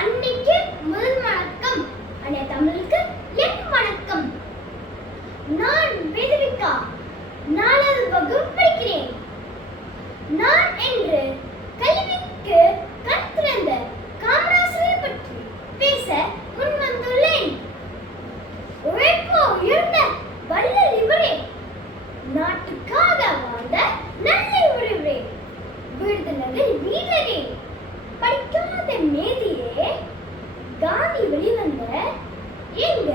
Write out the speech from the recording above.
அன்னைக்கு முதல் வணக்கம். அன்னைய தமிழுக்கு என் வணக்கம். நான் வேதவிகா, 4வது வகுப்பு படிக்கிறேன். நான் என்று கல்விக்கு கண் திறந்த காமராசரை பற்றி பேச முன் வந்துள்ளேன். உழைப்போ உயர்ந்த வள்ளல் இவரே, நாட்டுக்காக வாழ்ந்த நல்ல இவரே, விடுதலை வீரரே, படிக்காத மேதியே, காந்தி வெளிவந்த எங்க